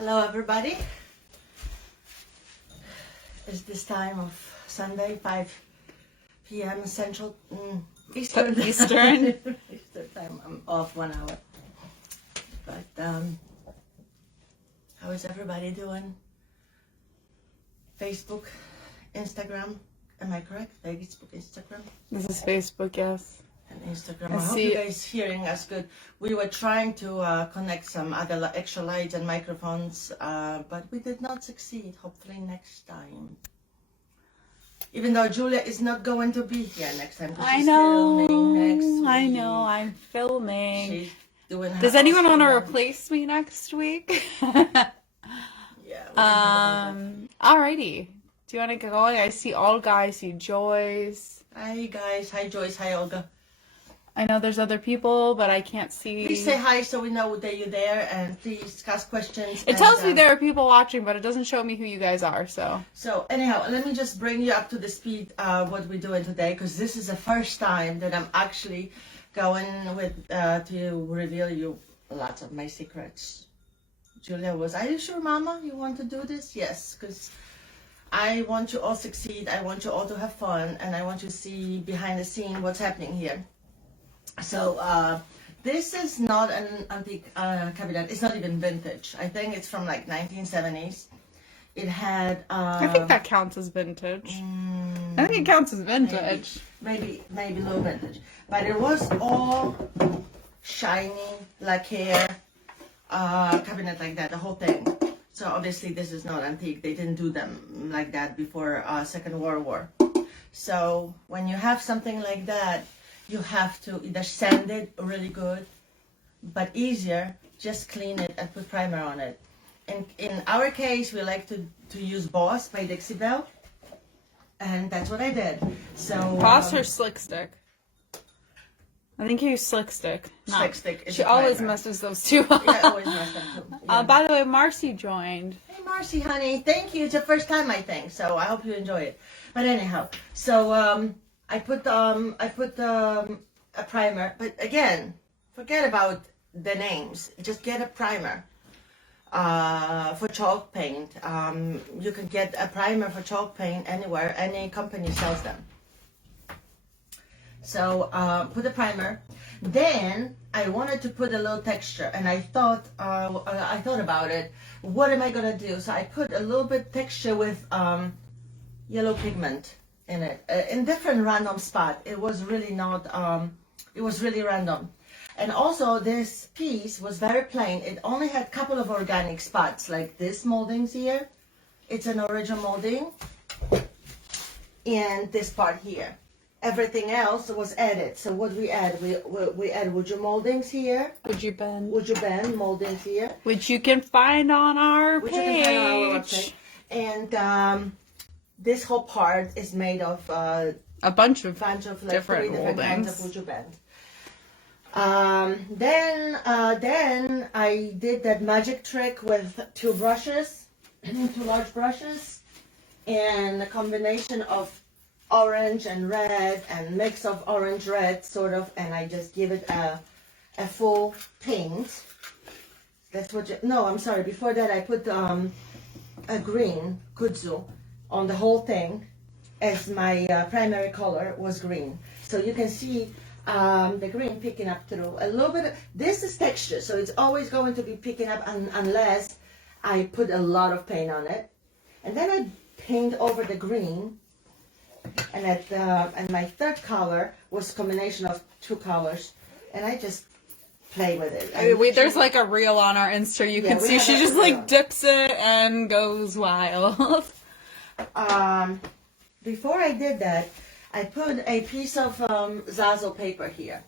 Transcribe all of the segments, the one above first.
Hello everybody. It's this time of Sunday, 5 p.m. Central Eastern. Eastern. Eastern time. I'm off 1 hour. But how is everybody doing? Facebook, Instagram. Am I correct? Facebook, Instagram. This is Facebook, yes. And Instagram. I hope you guys hearing us good. We were trying to connect some other extra lights and microphones, but we did not succeed. Hopefully next time. Even though Julia is not going to be here next time. I know. Filming next week. I know. I'm filming. She's doing her Does anyone want to house replace me next week? Yeah. Alrighty. Do you want to get going? I see Olga. I see Joyce. Hi guys. Hi Joyce. Hi Olga. I know there's other people, but I can't see. Please say hi so we know that you're there, and please ask questions. It tells me there are people watching, but it doesn't show me who you guys are. So anyhow, let me just bring you up to the speed what we're doing today, because this is the first time that I'm actually going with to reveal you lots of my secrets. Julia was, are you sure, Mama, you want to do this? Yes, because I want you all to succeed. I want you all to have fun, and I want you to see behind the scene what's happening here. So this is not an antique cabinet. It's not even vintage. I think it's from like 1970s. It had. I think that counts as vintage. I think it counts as vintage. Maybe low vintage, but it was all shiny lacquer cabinet like that. The whole thing. So obviously this is not antique. They didn't do them like that before Second World War. So when you have something like that, you have to either sand it really good, but easier, just clean it and put primer on it. In our case, we like to use Boss by Dixie Belle, and that's what I did. So Boss or Slick Stick? I think you use Slick Stick. Slick Stick. She always messes those two up. Yeah, always mess them too. Yeah. By the way, Marcy joined. Hey Marcy, honey, thank you. It's the first time I think, so I hope you enjoy it. But anyhow, so I put a primer, but again, forget about the names. Just get a primer for chalk paint. You can get a primer for chalk paint anywhere. Any company sells them. So put a primer. Then I wanted to put a little texture, and I thought about it. What am I gonna do? So I put a little bit texture with yellow pigment in it, in different random spot. It was really not. It was really random, and also this piece was very plain. It only had a couple of organic spots, like this moldings here. It's an original molding, and this part here. Everything else was added. So what we add? We add wood moldings here. Would you bend? Wood moldings here, Which you can find on our page. And this whole part is made of a bunch of like different three different kinds moldings. of wood band. Then I did that magic trick with two brushes, two large brushes, and a combination of orange and red and mix of orange red sort of, and I just give it a full paint. That's what I'm sorry, before that I put a green kudzu on the whole thing, as my primary color was green. So you can see the green picking up through a little bit. This is texture, so it's always going to be picking up unless I put a lot of paint on it. And then I paint over the green, and my third color was a combination of two colors, and I just play with it. Wait, there's like a reel on our Insta. You can see she just like dips it and goes wild. Before I did that, I put a piece of Zazzle paper here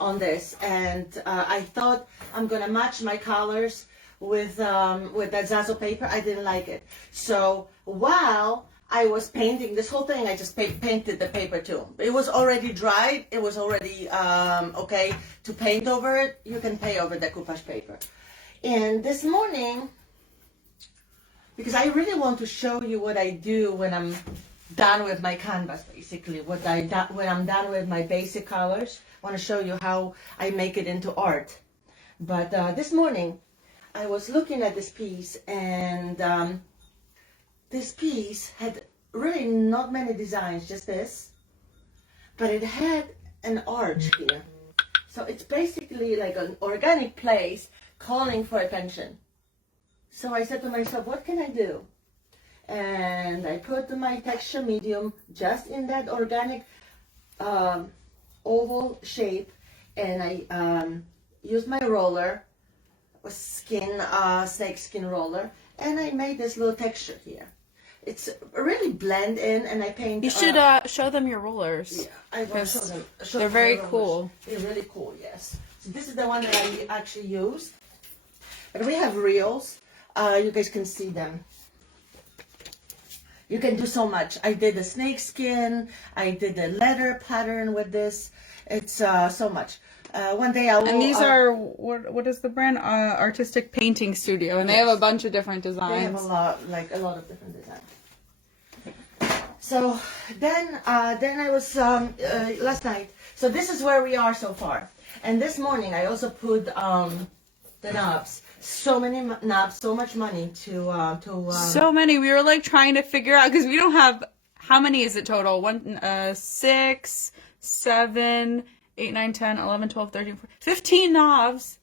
on this, and I thought I'm gonna match my colors with that Zazzle paper. I didn't like it, so while I was painting this whole thing, I just painted the paper too. It was already dried. It was already okay to paint over it. You can paint over decoupage paper. And this morning, because I really want to show you what I do when I'm done with my canvas, basically, when I'm done with my basic colors. I want to show you how I make it into art. But this morning, I was looking at this piece, and this piece had really not many designs, just this, but it had an arch here. So it's basically like an organic place calling for attention. So I said to myself, what can I do? And I put my texture medium just in that organic oval shape, and I used my roller, snake skin roller, and I made this little texture here. It's really blend in, and I paint. You should show them your rollers. Yeah, I will show them. They're very cool. They're really cool, yes. So this is the one that I actually used. But we have reels. You guys can see them. You can do so much. I did the snake skin. I did the leather pattern with this. It's so much. One day I will. And these are what is the brand? Artistic Painting Studio, and they have a bunch of different designs. They have a lot of different designs. So then I was last night. So this is where we are so far. And this morning I also put the knobs. So many knobs, so much money to. So many. We were like trying to figure out because we don't have. How many is it total? 6, 7, 8, 9, 10, 11, 12, 13, 14, 15 knobs.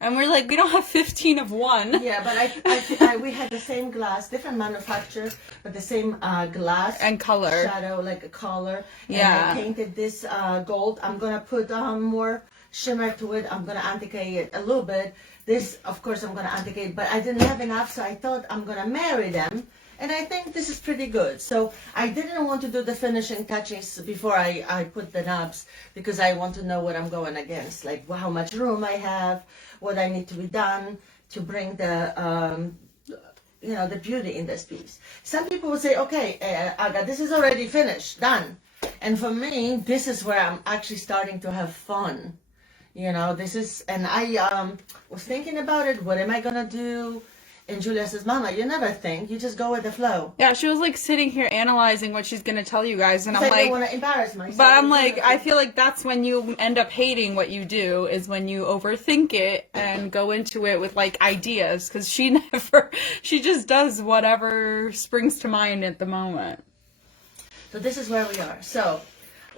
And we're like, we don't have 15 of one. Yeah, but we had the same glass, different manufacturer, but the same glass. And color. Shadow, like a color. Yeah. And I painted this gold. I'm going to put more shimmer to it. I'm going to antiquate it a little bit. This, of course, I'm going to antiquate, but I didn't have enough, so I thought I'm going to marry them. And I think this is pretty good. So I didn't want to do the finishing touches before I put the knobs, because I want to know what I'm going against, like how much room I have, what I need to be done to bring the, the beauty in this piece. Some people will say, okay, Aga, this is already finished, done. And for me, this is where I'm actually starting to have fun. This is, and I was thinking about it. What am I going to do? And Julia says, Mama, you never think. You just go with the flow. Yeah, she was like sitting here analyzing what she's going to tell you guys. And I'm like, I don't want to embarrass myself. But I'm like, I feel like that's when you end up hating what you do, is when you overthink it and go into it with like ideas. Because she just does whatever springs to mind at the moment. So this is where we are. So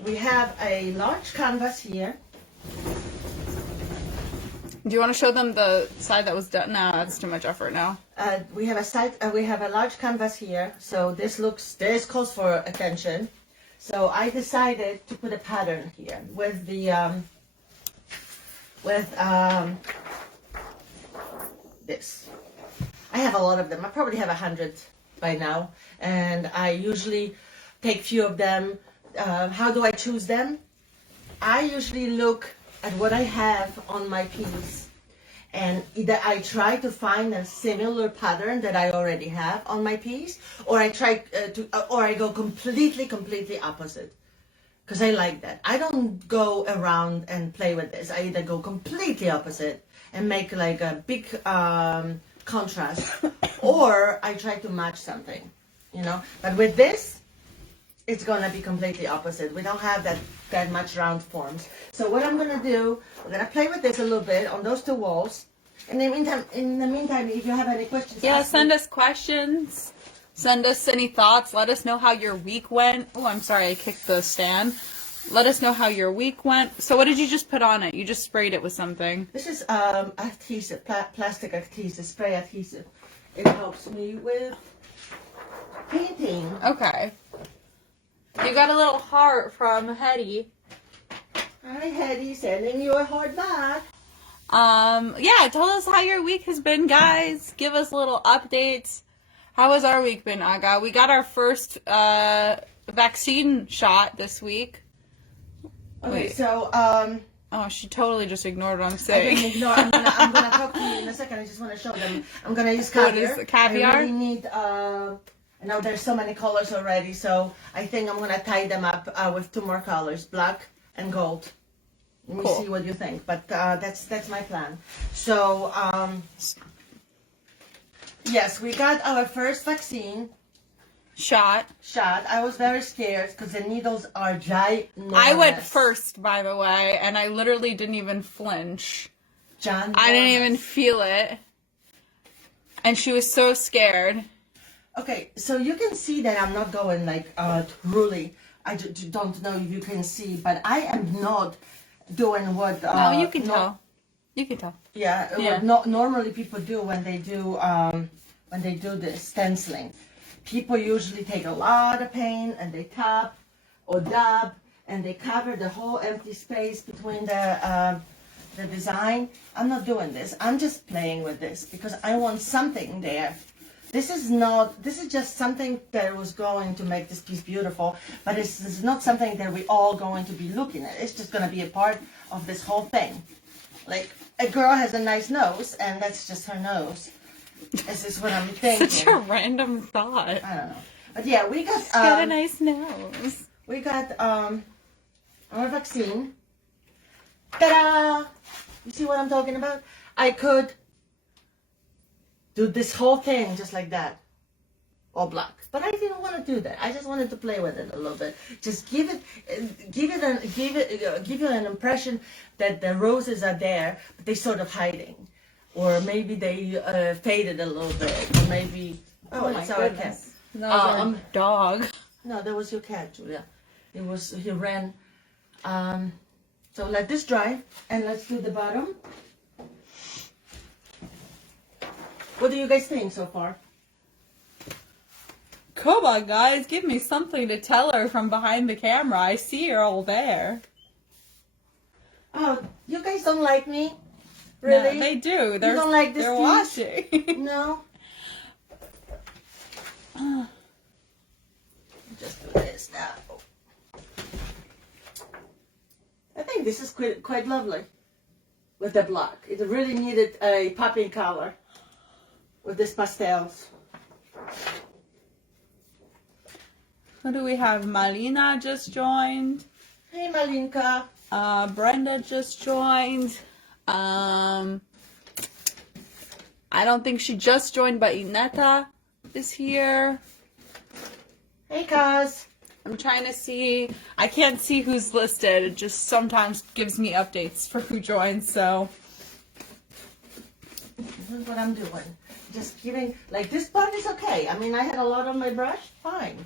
we have a large canvas here. Do you want to show them the side that was done? No, that's too much effort now. We have a large canvas here. So this calls for attention. So I decided to put a pattern here with the this. I have a lot of them. I probably have 100 by now, and I usually take few of them. How do I choose them? I usually look at what I have on my piece, and either I try to find a similar pattern that I already have on my piece, or I go completely opposite, because I like that. I don't go around and play with this. I either go completely opposite and make like a big contrast, or I try to match something, But with this, it's gonna be completely opposite. We don't have that much round forms. So what I'm gonna do, I'm gonna play with this a little bit on those two walls. In the meantime, if you have any questions, send us questions. Send us any thoughts. Let us know how your week went. Oh, I'm sorry, I kicked the stand. Let us know how your week went. So what did you just put on it? You just sprayed it with something. This is adhesive, plastic adhesive, spray adhesive. It helps me with painting. Okay. You got a little heart from Hetty. Hi, Hetty, sending you a heart back. Yeah, tell us how your week has been, guys. Give us little updates. How has our week been, Aga? We got our first vaccine shot this week. Okay, Wait. so Oh, she totally just ignored what I'm saying. I'm gonna talk to you in a second. I just want to show them. I'm gonna use caviar. What is the caviar? I really need. I know there's so many colors already, so I think I'm gonna tie them up with 2 more colors, black and gold. Let me see what you think, but that's my plan. So yes, we got our first vaccine shot. I was very scared because the needles are ginormous. I went first, by the way, and I literally didn't even flinch. Ginormous. I didn't even feel it. And she was so scared. Okay, so you can see that I'm not going like truly. I don't know if you can see, but I am not doing what. No, you can tell. You can tell. Yeah, Yeah. what normally people do when they do this stenciling. People usually take a lot of paint and they tap or dab and they cover the whole empty space between the design. I'm not doing this. I'm just playing with this because I want something there. This is just something that was going to make this piece beautiful, but it's not something that we all going to be looking at. It's just going to be a part of this whole thing. Like, a girl has a nice nose, and that's just her nose. This is what I'm thinking. Such a random thought. I don't know. But yeah, we got, Got a nice nose. we got our vaccine. Ta-da! You see what I'm talking about? I could do this whole thing just like that, all black. But I didn't want to do that. I just wanted to play with it a little bit. Just give you an impression that the roses are there, but they're sort of hiding, or maybe they faded a little bit, or maybe it's our cat. That was our dog. No, that was your cat, Julia. He ran. So let this dry, and let's do the bottom. What do you guys think so far? Come on, guys, give me something to tell her from behind the camera. I see her all there. Oh, you guys don't like me? Really? No, they do. They're, don't like this they're piece? watching. No? Just do this now. I think this is quite lovely with the black. It really needed a popping color with this pastels. Who do we have? Malina just joined. Hey, Malinka. Brenda just joined. I don't think she just joined, but Ineta is here. Hey, Kaz. I'm trying to see. I can't see who's listed. It just sometimes gives me updates for who joins, so. This is what I'm doing. Just giving, like, this part is okay. I mean, I had a lot on my brush. Fine.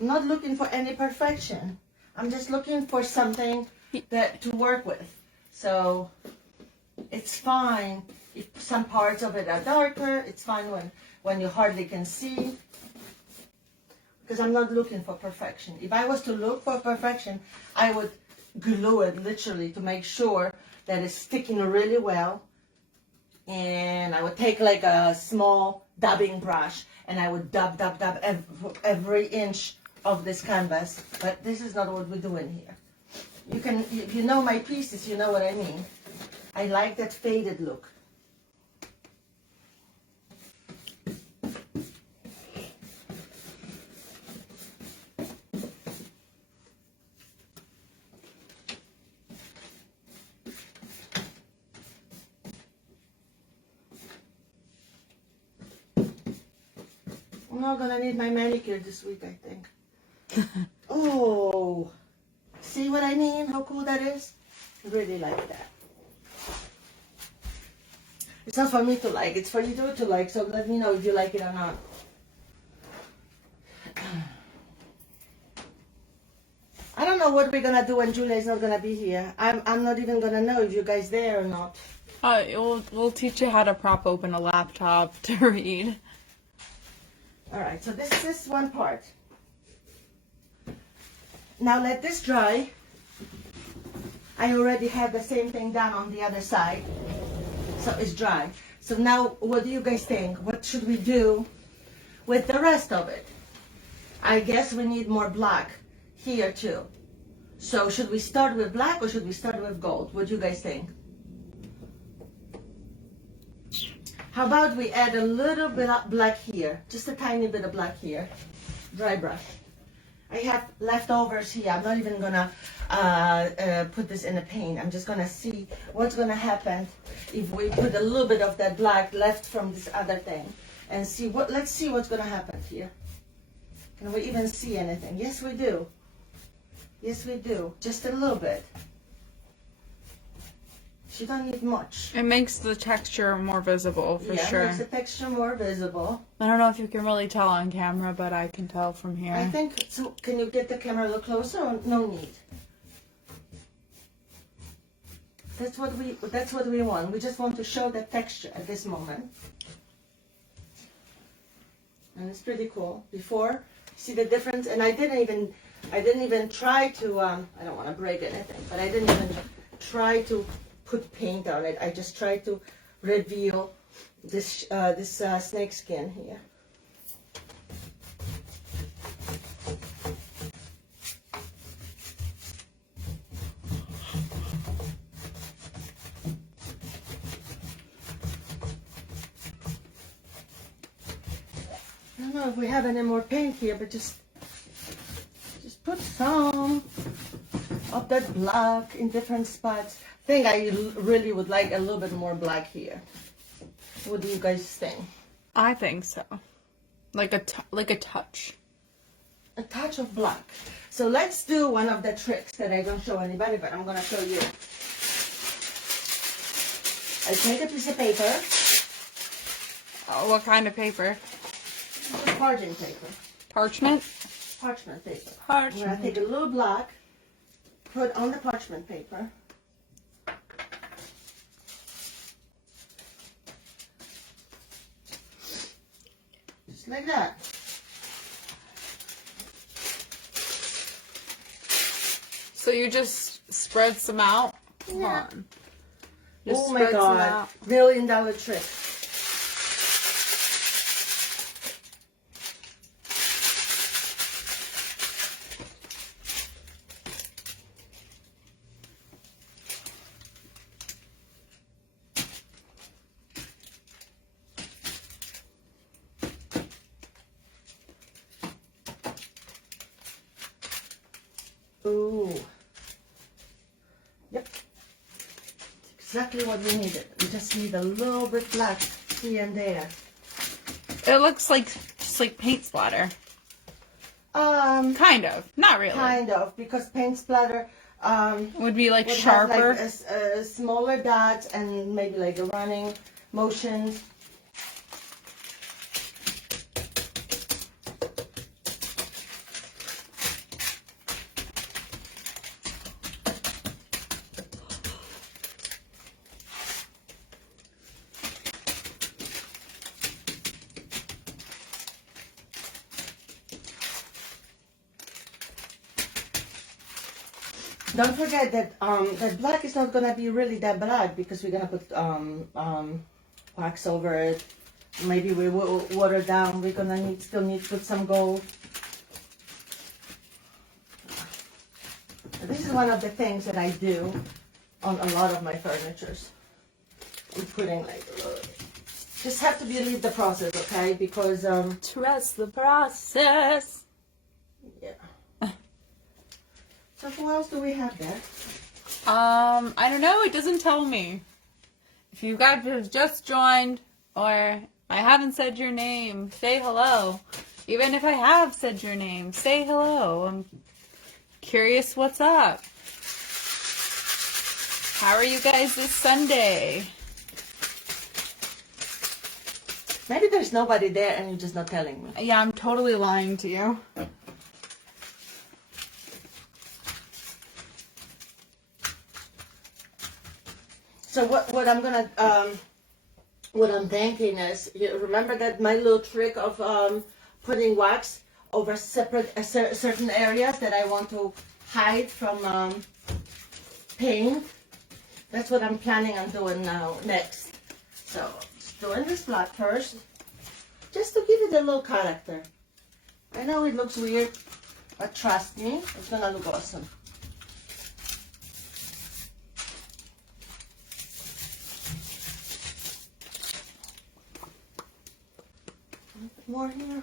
I'm not looking for any perfection. I'm just looking for something that to work with. So it's fine if some parts of it are darker. It's fine when you hardly can see. Because I'm not looking for perfection. If I was to look for perfection, I would glue it literally to make sure that it's sticking really well. And I would take like a small dabbing brush and I would dab every inch of this canvas, but this is not what we're doing here. If you know my pieces, you know what I mean. I like that faded look. I'm not gonna need my manicure this week, I think. Oh, see what I mean? How cool that is? I really like that. It's not for me to like, it's for you to like, so let me know if you like it or not. I don't know what we're gonna do when Julia is not gonna be here. I'm not even gonna know if you guys there or not. We'll teach you how to prop open a laptop to read. Alright, so this is one part. Now let this dry. I already have the same thing done on the other side. So it's dry. So now what do you guys think? What should we do with the rest of it? I guess we need more black here too. So should we start with black or should we start with gold? What do you guys think? How about we add a little bit of black here? Just a tiny bit of black here. Dry brush. I have leftovers here. I'm not even gonna put this in the paint. I'm just gonna see what's gonna happen if we put a little bit of that black left from this other thing, and see what. Let's see what's gonna happen here. Can we even see anything? Yes, we do. Yes, we do. Just a little bit. You don't need much. It makes the texture more visible for Yeah, sure. makes the texture more visible. I don't know if you can really tell on camera, but I can tell from here. I think so. Can you get the camera a little closer? Or no need. That's what we want. We just want to show the texture at this moment. And it's pretty cool. Before, see the difference? And I didn't even try to, I don't want to break anything, but I didn't even try to put paint on it. I just tried to reveal this snake skin here. I don't know if we have any more paint here, but just put some of that black in different spots. I think I really would like a little bit more black here. What do you guys think? I think so. Like a touch. A touch of black. So let's do one of the tricks that I don't show anybody, but I'm gonna show you. I take a piece of paper. Oh, what kind of paper? Parchment paper. Parchment? Parchment paper. I'm gonna Parchment. take a little black, put on the parchment paper. Just like that. So you just spread some out? Yeah. Hold on. Just Oh my spread some God, out. $1 million trick. Ooh. Yep. Exactly what we needed. We just need a little bit black here and there. It looks like just like paint splatter. Kind of. Not really. Kind of, because paint splatter Would be like would sharper. have like a smaller dots and maybe like a running motions. Don't forget that that black is not gonna be really that black because we're gonna put wax over it. Maybe we will water down. We're gonna still need to put some gold. This is one of the things that I do on a lot of my furnitures. I'm putting like a little. Just have to believe the process, okay? Because Trust the process. yeah. So who else do we have there? I don't know. It doesn't tell me. If you guys have just joined or I haven't said your name, say hello. Even if I have said your name, say hello. I'm curious what's up. How are you guys this Sunday? Maybe there's nobody there and you're just not telling me. Yeah, I'm totally lying to you. So what I'm gonna what I'm thinking is, you remember that my little trick of putting wax over certain areas that I want to hide from paint. That's what I'm planning on doing now next. So doing this black first, just to give it a little character. I know it looks weird, but trust me, it's gonna look awesome. More here.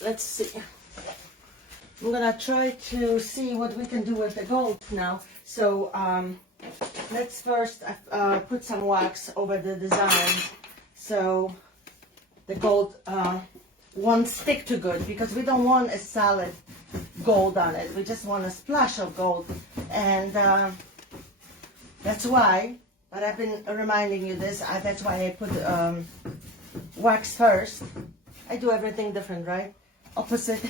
Let's see. I'm gonna try to see what we can do with the gold now. So let's first put some wax over the design so the gold won't stick too good, because we don't want a solid gold on it. We just want a splash of gold, and that's why. But I've been reminding you this. That's why I put wax first. I do everything different, right? Opposite.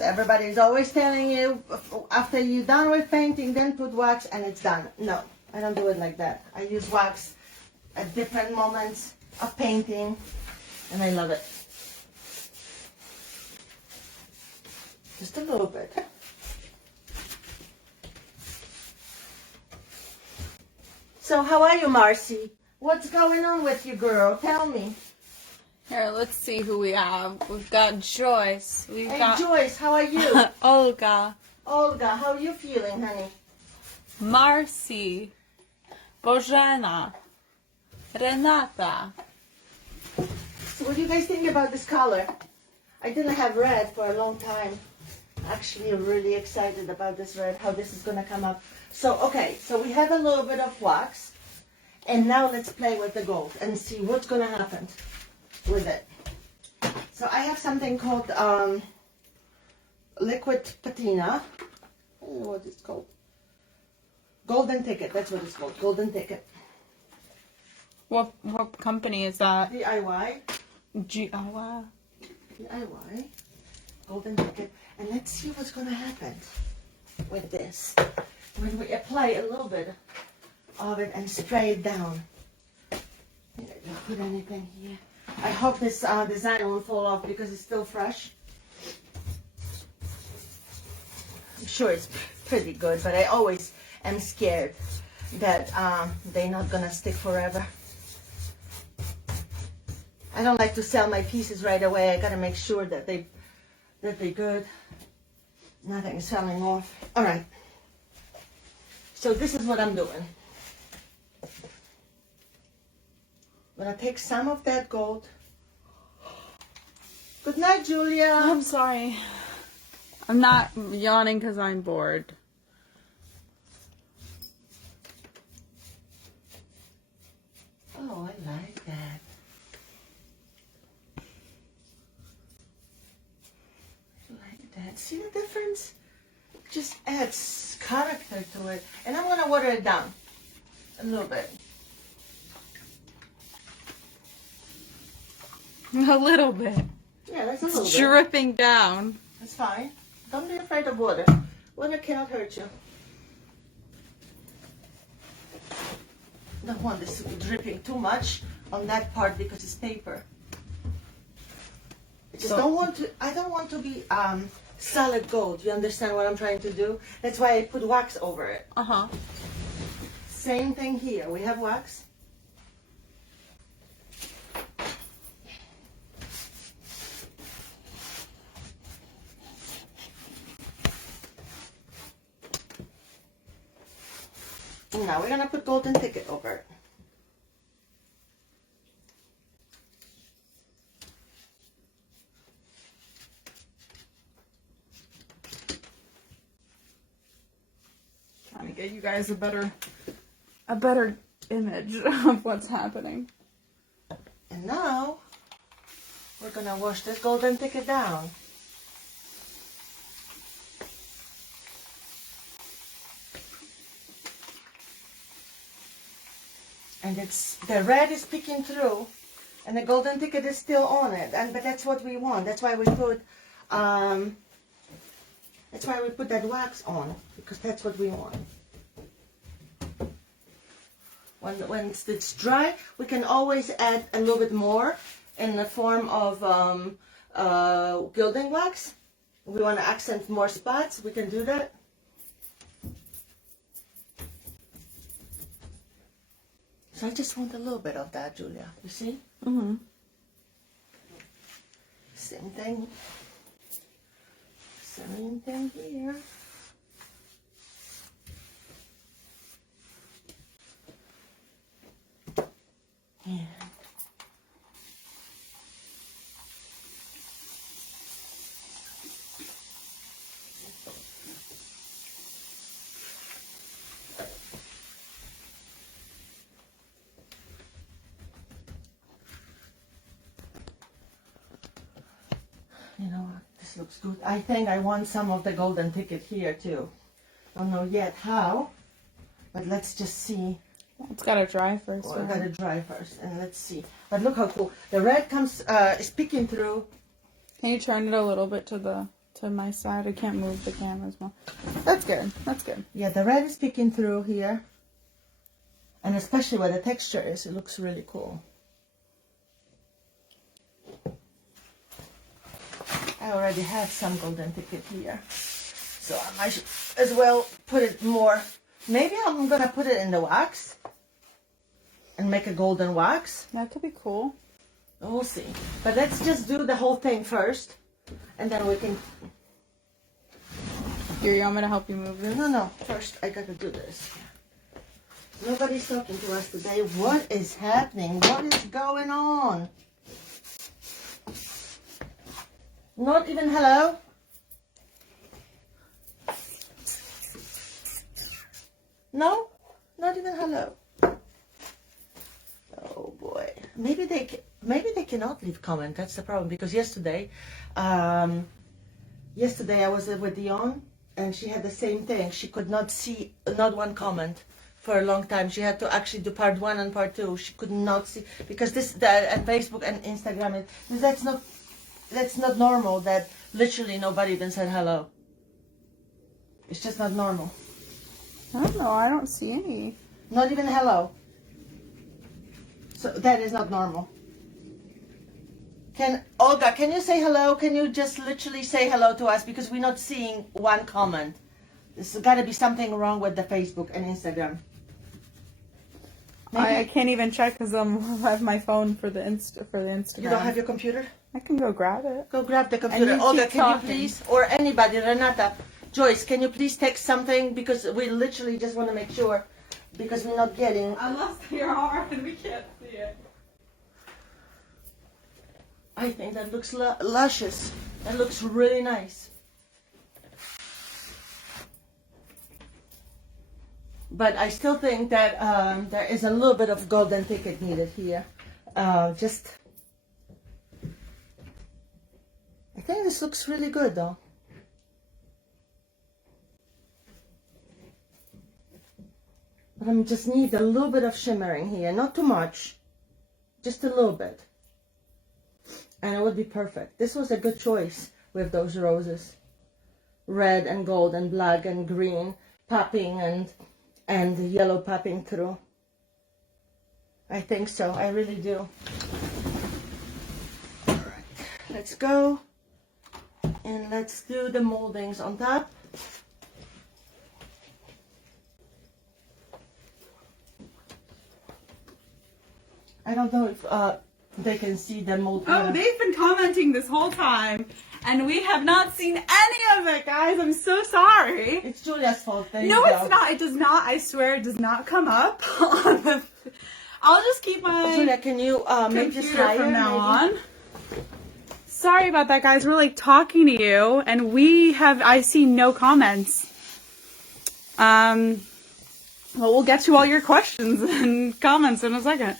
Everybody's always telling you after you're done with painting, then put wax and it's done. No, I don't do it like that. I use wax at different moments of painting, and I love it. Just a little bit. So how are you, Marcy? What's going on with you, girl? Tell me. Here, let's see who we have. We've got Joyce. We've Hey, got Joyce, how are you? Olga, Olga, how are you feeling, honey? Marcy, Bożena, Renata. So what do you guys think about this color? I didn't have red for a long time. Actually, I'm really excited about this red, how this is gonna come up. So, okay, so we have a little bit of wax, and now let's play with the gold and see what's gonna happen with it. So I have something called liquid patina. I don't know what it's called. Golden Ticket, that's what it's called, Golden Ticket. What company is that? DIY. Oh wow. DIY. Golden Ticket. And let's see what's gonna happen with this when we apply a little bit of it and spray it down. Don't put anything here. I hope this design won't fall off because it's still fresh. I'm sure it's pretty good, but I always am scared that they're not gonna stick forever. I don't like to sell my pieces right away. I gotta make sure that they're good. Nothing is falling off. All right. So this is what I'm doing. I'm gonna take some of that gold. Good night, Julia. I'm sorry. I'm not yawning because I'm bored. Oh, I like that. I like that. See the difference? Just adds character to it. And I'm gonna water it down a little bit. A little bit. Yeah, that's a little It's bit. dripping down. That's fine. Don't be afraid of water. Water cannot hurt you. Don't want this dripping too much on that part because it's paper. I just don't want to. I don't want to be solid gold. You understand what I'm trying to do? That's why I put wax over it. Uh-huh. Same thing here. We have wax. Now we're gonna put Golden Ticket over it. Trying to get you guys a better image of what's happening. And now we're gonna wash this Golden Ticket down. And the red is peeking through, and the Golden Ticket is still on it. But that's what we want. That's why we put that wax on, because that's what we want. When it's dry, we can always add a little bit more in the form of gilding wax. If we want to accent more spots, we can do that. So I just want a little bit of that, Julia. You see? Mm-hmm. Same thing. Same thing here. And looks good. I think I want some of the golden ticket here too. Don't know yet how, but let's just see. It's gotta dry first. Well, I gotta dry first, and let's see. But look how cool. The red comes, is peeking through. Can you turn it a little bit to my side? I can't move the camera as well. That's good. That's good. Yeah, the red is peeking through here. And especially where the texture is, it looks really cool. I already have some golden ticket here. So I might as well put it more. Maybe I'm gonna put it in the wax and make a golden wax. That could be cool. We'll see. But let's just do the whole thing first. And then we can... Here, you want me to help you move this? No. First, I gotta do this. Nobody's talking to us today. What is happening? What is going on? Not even hello? No? Not even hello. Oh boy. Maybe they cannot leave comment. That's the problem. Because yesterday I was with Dion and she had the same thing. She could not see not one comment for a long time. She had to actually do part 1 and part 2. She could not see because and Facebook and Instagram that's not normal that literally nobody even said hello. It's just not normal. I don't know. I don't see any. Not even hello. So that is not normal. Olga, can you say hello? Can you just literally say hello to us because we're not seeing one comment? There's got to be something wrong with the Facebook and Instagram. I can't even check because I have my phone for the Instagram. You don't have your computer? I can go grab it. Go grab the computer. And you Olga, keep can talking. you please? Or anybody, Renata, Joyce, can you please text something? Because we literally just want to make sure. Because we're not getting... Unless they are and we can't see it. I think that looks luscious. That looks really nice. But I still think that there is a little bit of golden ticket needed here. I think this looks really good though. But I just need a little bit of shimmering here. Not too much. Just a little bit. And it would be perfect. This was a good choice with those roses. Red and gold and black and green popping and yellow popping through. I think so. I really do. Alright. Let's go. And let's do the moldings on top. I don't know if they can see the mold. Oh, they've been commenting this whole time, and we have not seen any of it, guys. I'm so sorry. It's Julia's fault. There No, you go. it's not. It does not. I swear it does not come up on the... I'll just keep my Julia, can you make this computer higher from now maybe? on. Sorry about that, guys. We're like talking to you, and I see no comments. Well, we'll get to all your questions and comments in a second.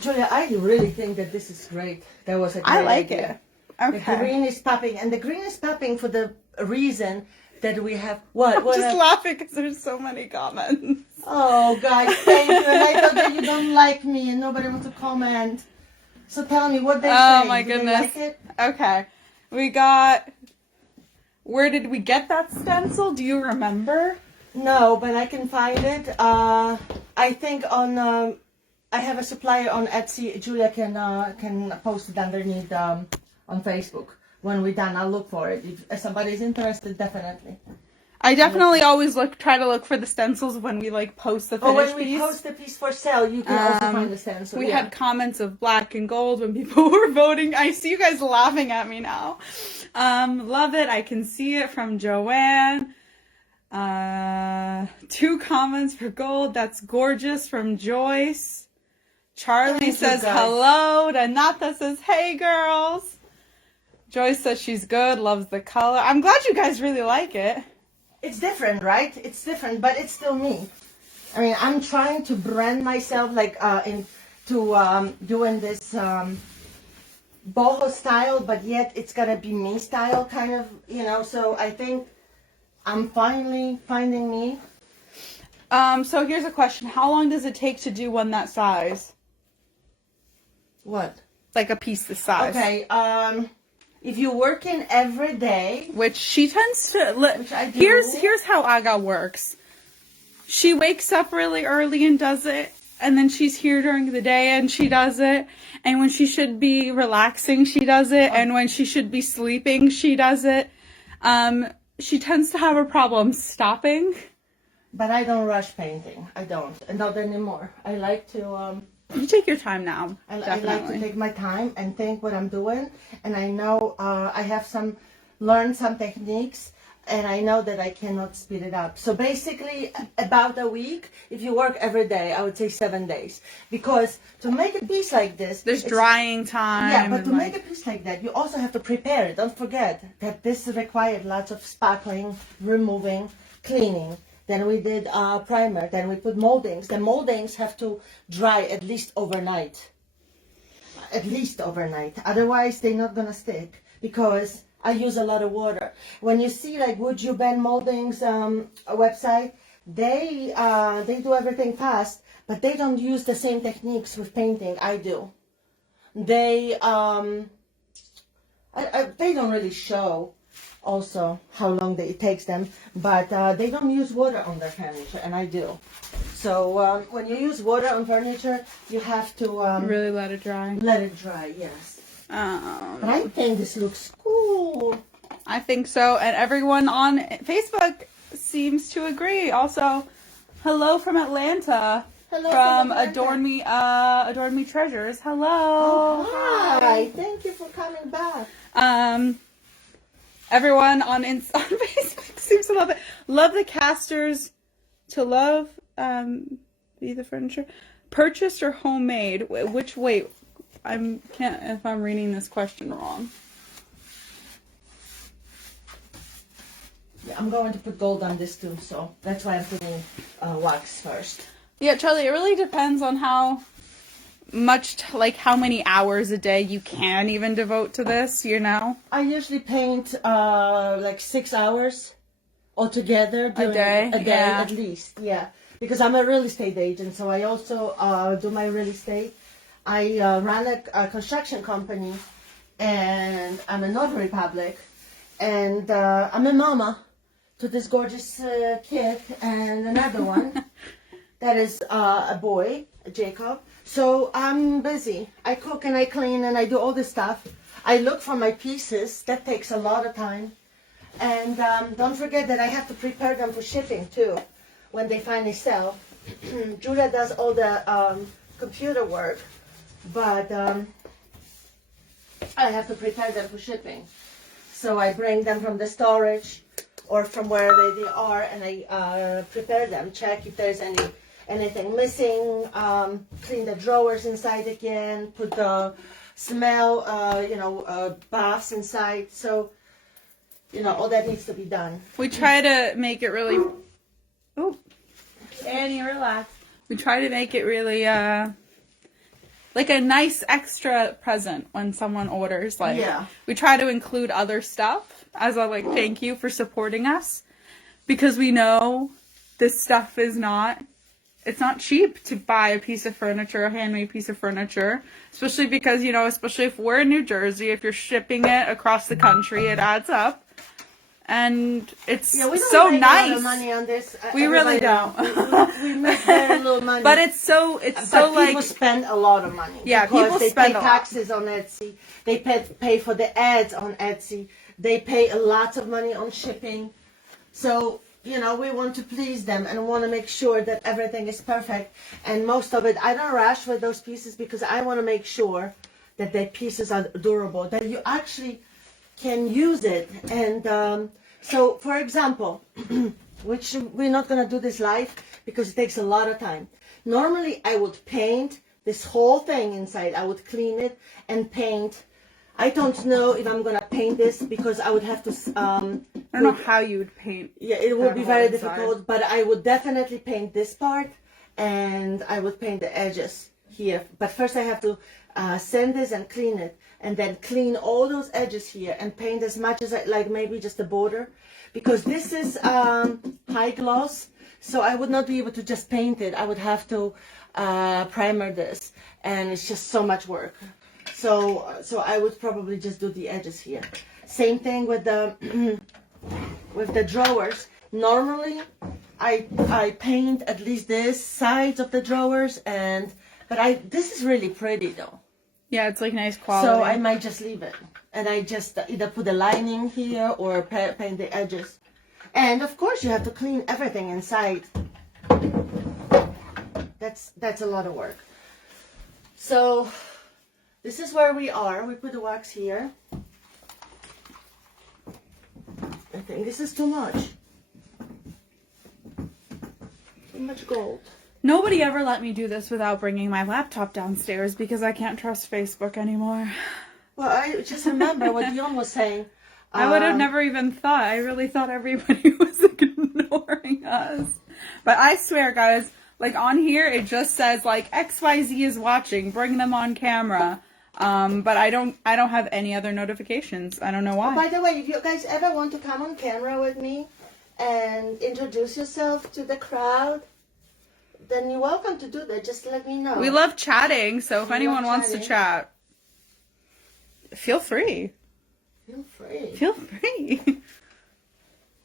Julia, I really think that this is great. That was a great I like idea. it. Okay. The green is popping, and the green is popping for the reason that we have what? I'm just laughing because there's so many comments. Oh, guys, thank you. And I thought that you don't like me and nobody wants to comment. So tell me what they say. Oh my Do they goodness. like it? Okay. We got... Where did we get that stencil? Do you remember? No, but I can find it. I think on... I have a supplier on Etsy. Julia can post it underneath on Facebook. When we're done, I'll look for it. If somebody's interested, definitely. I definitely always try to look for the stencils when we like post the finished when we piece. post the piece for sale, you can also find the stencil. We had comments of black and gold when people were voting. I see you guys laughing at me now. Love it. I can see it from Joanne. 2 comments for gold. That's gorgeous from Joyce. Charlie Thank you, says guys. hello. Renata says, hey girls. Joyce says she's good, loves the color. I'm glad you guys really like it. It's different, right? It's different, but it's still me. I mean, I'm trying to brand myself like into doing this boho style, but yet it's gonna be me style, kind of, you know. So I think I'm finally finding me. So here's a question. How long does it take to do one that size? What? Like a piece this size. Okay. If you're working every day, Which she tends to. Which I do. Here's how Aga works. She wakes up really early and does it, and then she's here during the day and she does it. And when she should be relaxing, she does it. And when she should be sleeping, she does it. She tends to have a problem stopping. but I don't rush painting. I don't, and not anymore. I like to. You take your time now. I like to Definitely. take my time and think what I'm doing, and I know I have learned some techniques, and I know that I cannot speed it up. So basically, about a week. If you work every day, I would say 7 days, because to make a piece like this, There's it's- drying time. Yeah, but and, to like, make a piece like that, you also have to prepare it. Don't forget that this required lots of sparkling, removing, cleaning. Then we did primer. Then we put moldings. The moldings have to dry at least overnight. At least overnight. Otherwise, they're not gonna stick because I use a lot of water. When you see like Would You Bend Moldings website, they do everything fast, but they don't use the same techniques with painting I do. They they don't really show also how long it takes them, but they don't use water on their furniture, and I do. So when you use water on furniture, you have to really let it dry. let it dry. Yes, but I think this looks cool. I think so, and everyone on Facebook seems to agree. Also, hello from Atlanta. Hello from Atlanta. Adorn Me Treasures. Hello. Oh, hi. Thank you for coming back. Everyone on Facebook seems to love it. Love the casters to love be the furniture. Purchased or homemade? Which wait, can't if I'm reading this question wrong. Yeah, I'm going to put gold on this too, so that's why I'm putting wax first. Yeah, Charlie, it really depends on how much, like how many hours a day you can even devote to this, you know? I usually paint like 6 hours altogether during day? a day Yeah. at least. Yeah, because I'm a real estate agent, so I also do my real estate. I run a construction company, and I'm a notary public, and I'm a mama to this gorgeous kid and another one that is a boy, Jacob. So I'm busy. I cook and I clean and I do all this stuff. I look for my pieces. That takes a lot of time. And don't forget that I have to prepare them for shipping too when they finally sell. Julia does all the computer work, but I have to prepare them for shipping. So I bring them from the storage or from where they are, and I prepare them, check if there's anything missing, clean the drawers inside again, put the smell, baths inside. So, all that needs to be done. We try to make it really. Oh, Annie, relax. We try to make it really like a nice extra present when someone orders. Like, Yeah. we try to include other stuff as a thank you for supporting us, because we know this stuff is not. It's not cheap to buy a piece of furniture, a handmade piece of furniture, especially because, especially if we're in New Jersey, if you're shipping it across the country, it adds up. And it's Yeah, we don't so make nice. a lot of money on this. We really Everybody don't. knows. We make very little money. But it's so But people like, spend a lot of money. Yeah, because people they spend pay a lot. taxes on Etsy. They pay for the ads on Etsy. They pay a lot of money on shipping. So, we want to please them and want to make sure that everything is perfect. And most of it, I don't rush with those pieces because I want to make sure that the pieces are durable, that you actually can use it. And so, for example, which we're not going to do this live because it takes a lot of time. Normally, I would paint this whole thing inside. I would clean it and paint. I don't know if I'm going to paint this because I would have to... I don't know how you would paint. Yeah, it would that be whole very inside. difficult, but I would definitely paint this part, and I would paint the edges. here. But first I have to sand this and clean it, and then clean all those edges here and paint as much as I like, maybe just the border, because this is high gloss, so I would not be able to just paint it. I would have to primer this, and it's just so much work. So I would probably just do the edges here. Same thing with the with the drawers. Normally I paint at least this sides of the drawers, but this is really pretty though. Yeah, it's like nice quality. So I might just leave it, and I just either put a lining here or paint the edges. And of course you have to clean everything inside. That's a lot of work. So this is where we are. We put the wax here. I think this is too much. Too much gold. Nobody ever let me do this without bringing my laptop downstairs because I can't trust Facebook anymore. Well, I just remember what Dion was saying. I would have never even thought. I really thought everybody was ignoring us. But I swear, guys, like on here, it just says like XYZ is watching. Bring them on camera. But I don't have any other notifications. I don't know why. Oh, by the way, if you guys ever want to come on camera with me and introduce yourself to the crowd, then you're welcome to do that. Just let me know. We love chatting, so if anyone wants to chat, feel free. Feel free. Feel free.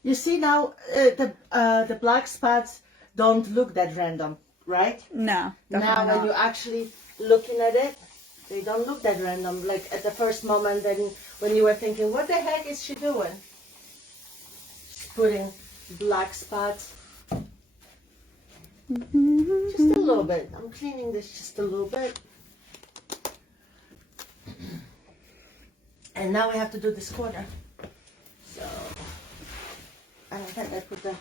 You see now, the black spots don't look that random, right? No. Now when you're actually looking at it, they don't look that random. Like at the first moment, then when you were thinking, what the heck is she doing? She's putting black spots. Just a little bit. I'm cleaning this just a little bit. And now we have to do this corner. So, I don't think I put the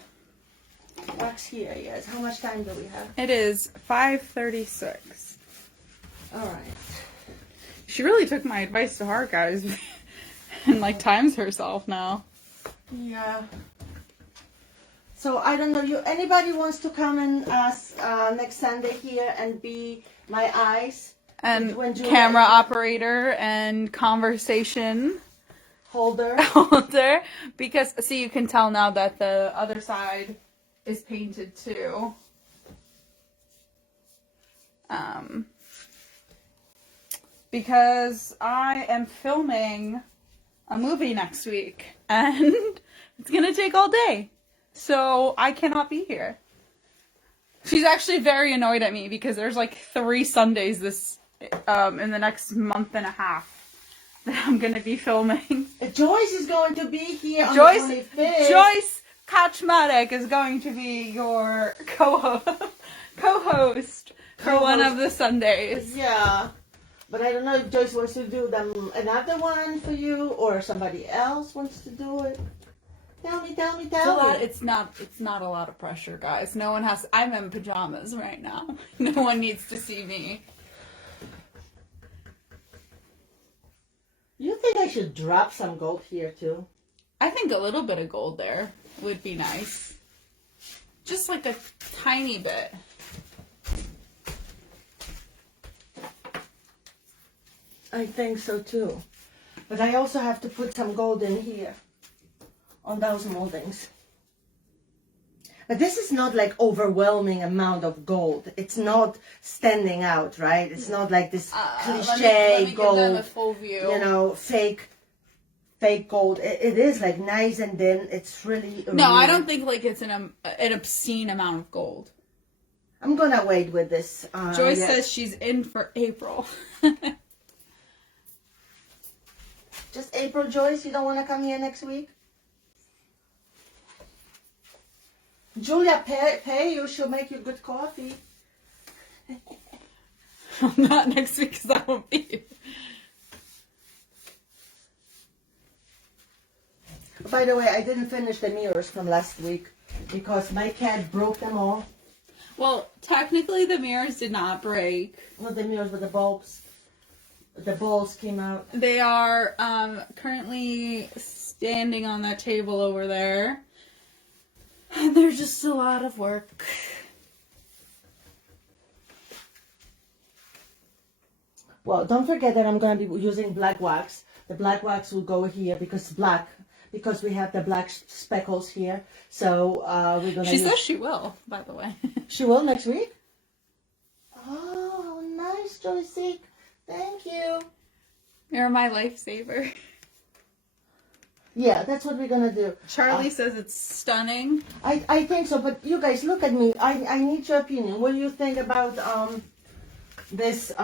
wax here yet. How much time do we have? It is 5:36. All right. She really took my advice to heart, guys, and like times herself now. Yeah. So I don't know. Anybody wants to come and next Sunday here and be my eyes And when Julia- camera operator and conversation holder? holder, because see, you can tell now that the other side is painted too. Because I am filming a movie next week and it's gonna take all day, so I cannot be here. She's actually very annoyed at me because there's like 3 Sundays this in the next month and a half that I'm gonna be filming. Joyce is going to be here on Joyce the 25th. Joyce Kaczmarek is going to be your co-host for one of the Sundays. Yeah. But I don't know if Joyce wants to do another one for you or somebody else wants to do it. Tell me. It's not a lot of pressure, guys. No one has. I'm in pajamas right now. No one needs to see me. You think I should drop some gold here too? I think a little bit of gold there would be nice. Just like a tiny bit. I think so too. But I also have to put some gold in here on those moldings. But this is not like overwhelming amount of gold. It's not standing out, right? It's not like this cliche let me gold, give them a full view. you know, fake gold. It is like nice and then it's really. No, I don't think like it's an obscene amount of gold. I'm gonna wait with this. Joyce says she's in for April. Just April, Joyce. You don't want to come here next week? Julia, pay you. She'll make you good coffee. Not next week because I won't be here. By the way, I didn't finish the mirrors from last week because my cat broke them all. Well, technically the mirrors did not break. Not the mirrors, but the bulbs. The balls came out. They are currently standing on that table over there. And they're just a lot of work. Well, don't forget that I'm going to be using black wax. The black wax will go here because we have the black speckles here. So we're going to She says she will, by the way. She will next week? Oh, nice, Joycey. Thank you. You're my lifesaver. Yeah, that's what we're going to do. Charlie says it's stunning. I think so, but you guys, look at me. I need your opinion. What do you think about this... just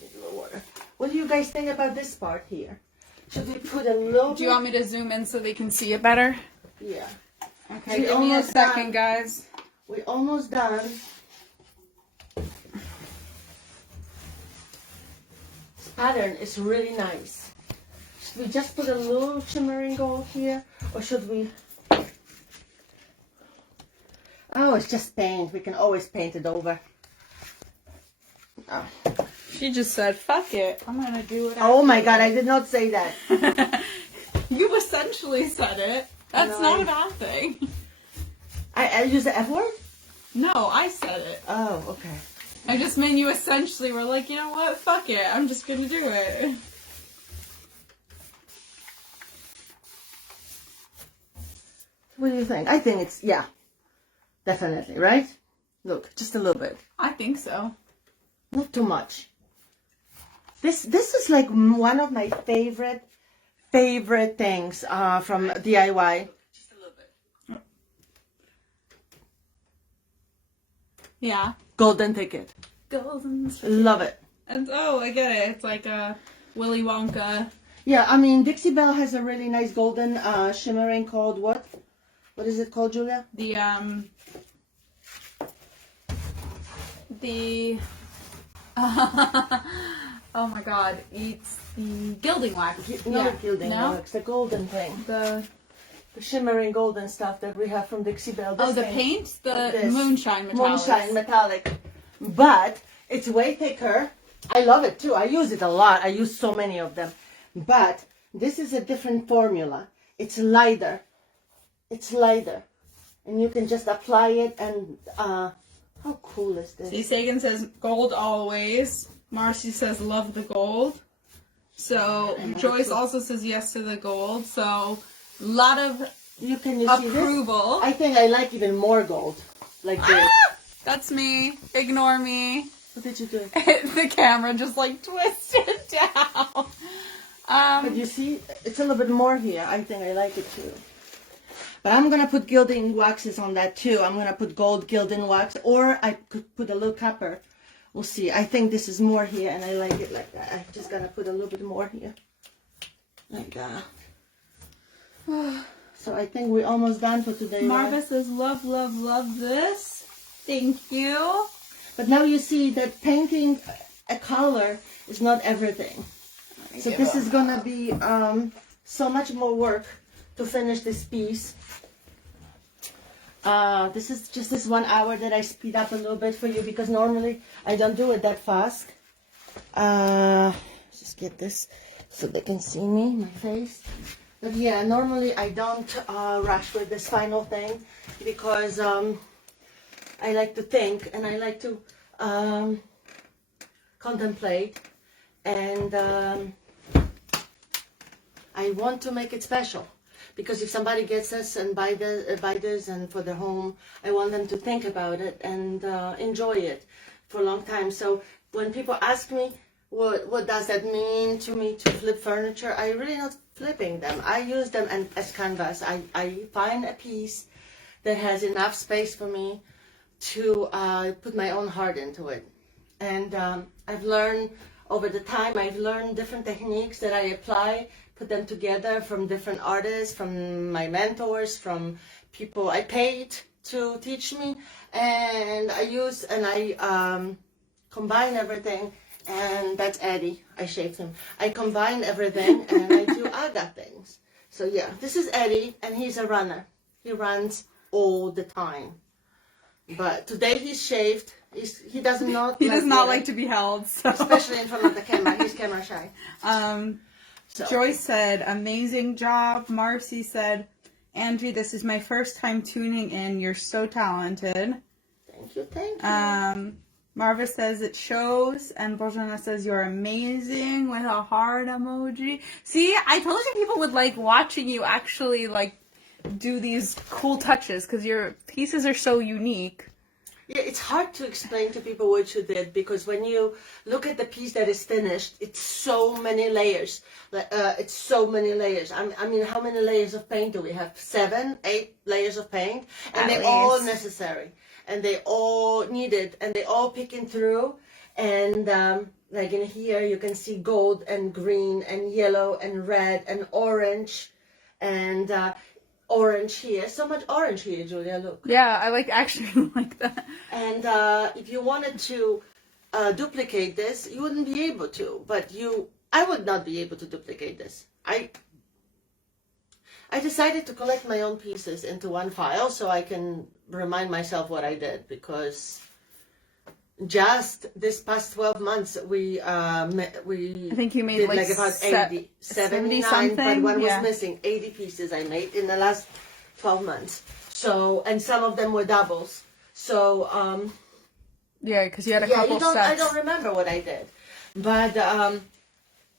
need a little water. What do you guys think about this part here? Should we put a little Do you want me to zoom in so they can see it better? Yeah. Okay, give me a second, guys. We're almost done. This pattern is really nice. Should we just put a little shimmering gold here? Or should we... Oh, it's just paint. We can always paint it over. Oh. She just said, fuck it. I'm going to do it. Oh my God, I did not say that. You essentially said it. That's not a bad thing. I use the F word? No, I said it. Oh, okay. I just mean you essentially were like, you know what? Fuck it. I'm just going to do it. What do you think? I think it's, yeah. Definitely, right? Look, just a little bit. I think so. Not too much. This is like one of my favorite things from DIY. Just a little bit. Yeah. Golden ticket. Golden. Love it. And oh, I get it. It's like a Willy Wonka. Yeah, I mean Dixie Belle has a really nice golden shimmering called what? What is it called, Julia? The oh my God, it's the gilding wax. Not gilding no? wax, the golden thing. The shimmering golden stuff that we have from Dixie Belle. Oh, the paint? The moonshine metallic. Moonshine metallic. But it's way thicker. I love it too. I use it a lot. I use so many of them. But this is a different formula. It's lighter. It's lighter. And you can just apply it and how cool is this? See, Sagan says gold always. Marcy says love the gold. So Joyce also says yes to the gold. So a lot of you see approval. This? I think I like even more gold. Like this. That's me. Ignore me. What did you do? The camera just like twisted down. But you see, it's a little bit more here. I think I like it too. But I'm going to put gilding waxes on that too. I'm going to put gold gilding wax, or I could put a little copper. We'll see. I think this is more here, and I like it like that. I'm just going to put a little bit more here. Like that. So I think we're almost done for today. Marva says, love, love, love this. Thank you. But now you see that painting a color is not everything. So this is going to be so much more work to finish this piece. This is just this 1 hour that I speed up a little bit for you because normally I don't do it that fast. Just get this so they can see me, my face. But yeah, normally I don't rush with this final thing because I like to think and I like to contemplate, and I want to make it special. Because if somebody gets us and buy this and for their home, I want them to think about it and enjoy it for a long time. So when people ask me, what does that mean to me to flip furniture? I really not flipping them. I use them as canvas. I find a piece that has enough space for me to put my own heart into it. And I've learned over the time, I've learned different techniques that I apply, put them together from different artists, from my mentors, from people I paid to teach me, and I combine everything, and that's Eddie. I shaved him. I combine everything and I do other things. So yeah, this is Eddie, and he's a runner. He runs all the time. But today he's shaved. He does not. He does not like to be held, so. Especially in front of the camera. He's camera shy. So. Joyce said, amazing job. Marcy said, Andrew, this is my first time tuning in. You're so talented. Thank you, thank you. Marva says it shows, and Bożena says you're amazing with a heart emoji. See, I told you people would like watching you actually like do these cool touches because your pieces are so unique. Yeah, it's hard to explain to people what you did because when you look at the piece that is finished, it's so many layers. It's so many layers. I mean, how many layers of paint do we have? 7, 8 layers of paint, and At they're all least. necessary, and they all needed, and they all picking through. And like in here, you can see gold and green and yellow and red and orange, and orange here. So much orange here, Julia. Look. Yeah, I like actually like that. And if you wanted to duplicate this, you wouldn't be able to. But I would not be able to duplicate this. I decided to collect my own pieces into one file so I can remind myself what I did, because just this past 12 months we I think you made did like like about 70 79, something. but one Yeah. was missing. 80 pieces I made in the last 12 months. So, and some of them were doubles. So, Yeah, because you had a yeah, couple sets. I don't remember what I did. But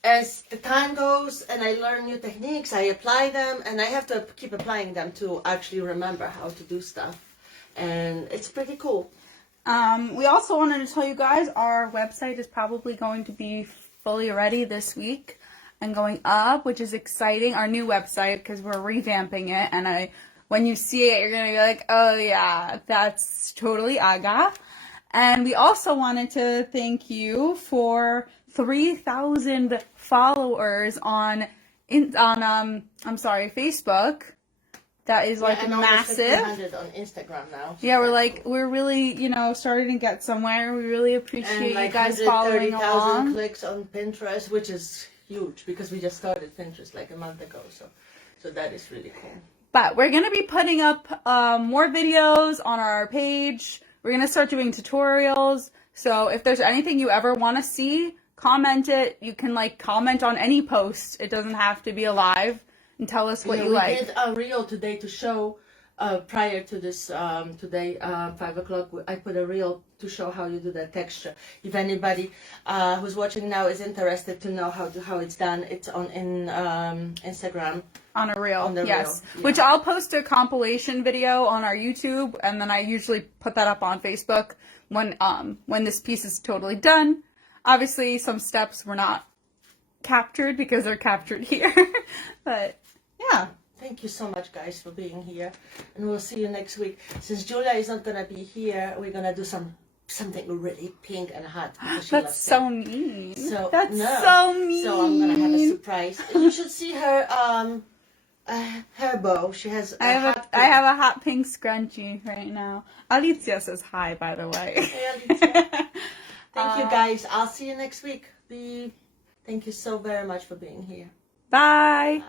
as the time goes and I learn new techniques, I apply them, and I have to keep applying them to actually remember how to do stuff. And it's pretty cool. We also wanted to tell you guys our website is probably going to be fully ready this week and going up, which is exciting. Our new website, because we're revamping it, and when you see it, you're gonna be like, oh yeah, that's totally Aga. And we also wanted to thank you for 3,000 followers on Facebook. That is like and almost massive. 1,500 on Instagram now. So Yeah, that's cool. we're really, starting to get somewhere. We really appreciate And like you guys following 130,000 along. clicks on Pinterest, which is huge because we just started Pinterest like a month ago. So that is really cool. But we're going to be putting up more videos on our page. We're going to start doing tutorials. So if there's anything you ever want to see, comment it. You can comment on any post. It doesn't have to be alive, and tell us what you like. We did a reel today to show, prior to this today, 5 o'clock, I put a reel to show how you do the texture. If anybody who's watching now is interested to know how it's done, it's on Instagram. On a reel, On the yes. reel, yeah. Which I'll post a compilation video on our YouTube, and then I usually put that up on Facebook when this piece is totally done. Obviously, some steps were not captured because they're captured here. But, yeah. Thank you so much, guys, for being here. And we'll see you next week. Since Julia is not going to be here, we're going to do something really pink and hot. because she That's loves so pink. mean. So, That's no. so mean. So I'm going to have a surprise. You should see her her bow. She has a I hot have a hot pink scrunchie right now. Alicia says hi, by the way. Hey, Alicia. Thank you, guys. I'll see you next week. Thank you so very much for being here. Bye.